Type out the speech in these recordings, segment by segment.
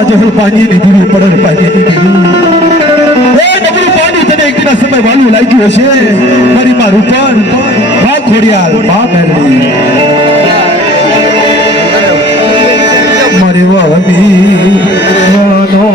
બાપુના જહલ પાણીની દીવી પડર પાણીની દીવી એ નબળું પાણી તને એકના સમય વાલું લાગ્યું હશે મારી માં રૂપણ બા ખોડિયાલ બા મેલડી મારી વાહની મનો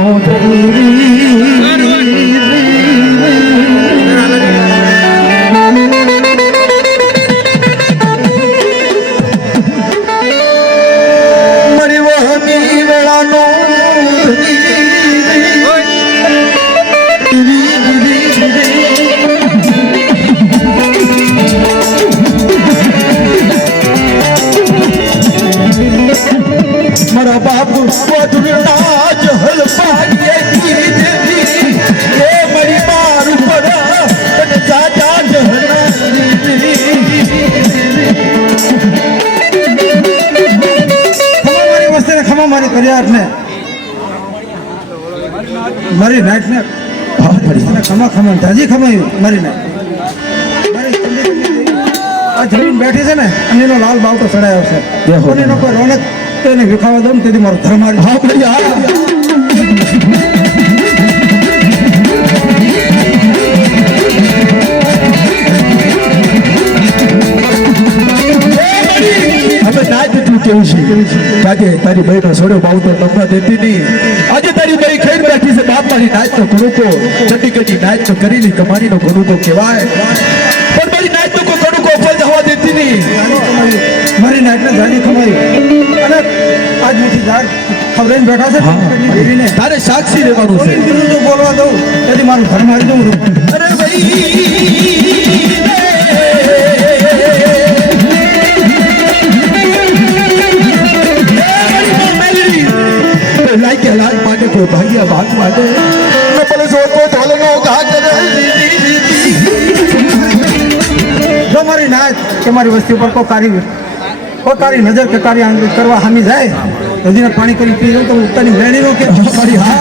મારા બાપુ વધુના જહલ પાણીએ એ મારી મારું પર અને જાજા જહના મારી વસ્તુને ખમા મારી કર્યા ને મારી નાઈટ ને ખમા ખમા જાજી ખમાયું મારી નાઈટ આ જમીન બેઠી છે ને અને એનો લાલ બાવટો ચડાયો છે કોને નો કોઈ રોનક તેને વિખાવા દઉં તેથી મારો ધર્મ હા ભાઈ હા હવે નાચ તું કેવું છે આજે તારી બહેનો સોડો બાવતો નંબર દેતી નહીં આજે તારી બહેન ખાઈ બેઠી છે બાપ મારી નાચ તો કડુકો ચંડીગઢની નાચ તો કરેલી કમાણીનો કડુકો કહેવાય પણ મારી નાચ તો કોઈ કડુકો ફળ જવા દેતી નહીં મારી નાઈટને જાજી ખમાઈ અને આજ નથી જાર ખબરેને બેઠા છે દેવીને તારે સાક્ષી રહેવાનું છે જો બોલવા દઉં તેથી મારું ઘર મારી દઉં અરે ભાઈ લાઈકે લાલ માટે કોઈ ભાગ્યા ભાગ માટે નપલે જોતો ઢોલનો ઘા કરે જો મારી નાચ કે મારી વસ્તી ઉપર કોઈ તારી નજર કે તારી આંગળી કરવા હામી જાય નદીને પાણી કરી પી લઉં તો ઉત્તરની વેણીનો કે મારી હા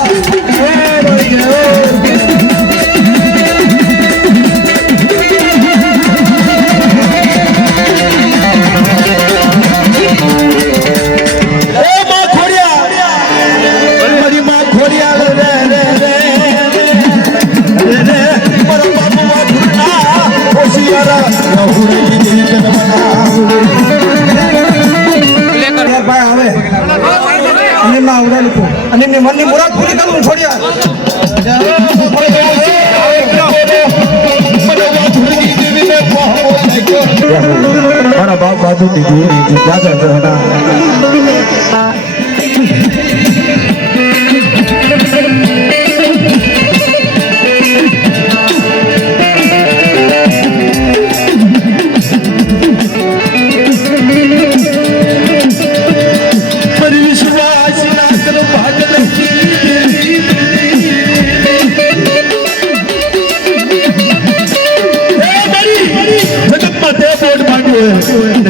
અને એમની મનની મુરાદ પૂરી કરું છોડ્યા મારા બાપ બાજુ ની દાદા જહના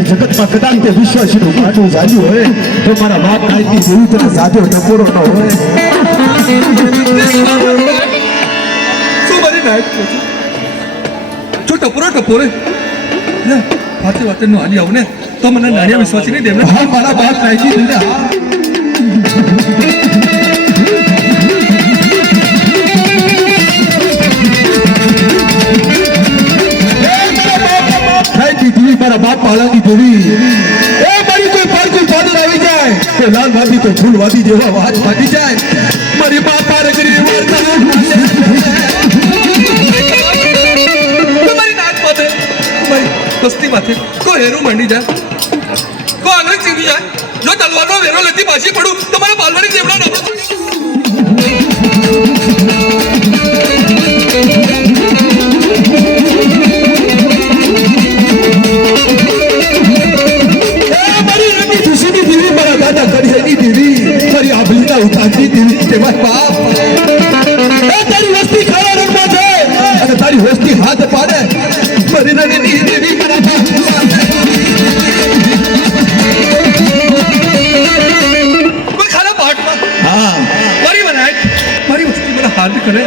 જગતમાં કદાચ તે વિશ્વાસીનું કાઢું જાજ્યું હોય તો મારા બાપ કાંઈથી જેવી તને સાધ્યો ટપોરો ન હોય શું મારી નાઈટ જો ટપોરે વાતે વાતે નું હાલી આવું ને તો મને નાણિયા વિશ્વાસી નહીં દેમને હા મારા બાપ કાંઈથી દીધે હા મારા બાપ પાલાની દેવી એ મારી કોઈ પાદર આવી જાય તો લાલ વાદી તો ફૂલ વાદી જેવા વાત વાદી જાય મારી બાપ પારે કરી વાર્તા તમારી નાચ માથે તમારી કસ્તી માથે કોઈ હેરું મંડી જાય કોઈ આનંદ ચીંધી જાય જો તલવારનો વેરો લેતી પાછી પડું તો મારા પાલવાની દેવડા નબળો ઉતારતી દેવી તે મારા બાપ એ તારી વસ્તી ખાવા રંગમાં છે અને તારી વસ્તી હાથ પાડે મારી નગરની દેવી મારા બાપ કોઈ ખાના પાટમાં હા મારી વસ્તી મને હાથ કરે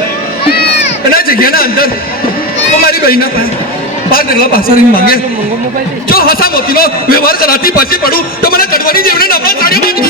એના જગ્યાના અંદર તો મારી બહેના બાર ડગલા પાછળ માંગે જો હસા મોતીનો વ્યવહાર કરાતી પાછી પડું તો મને કડવાની જેવડે નબળા સાડીઓ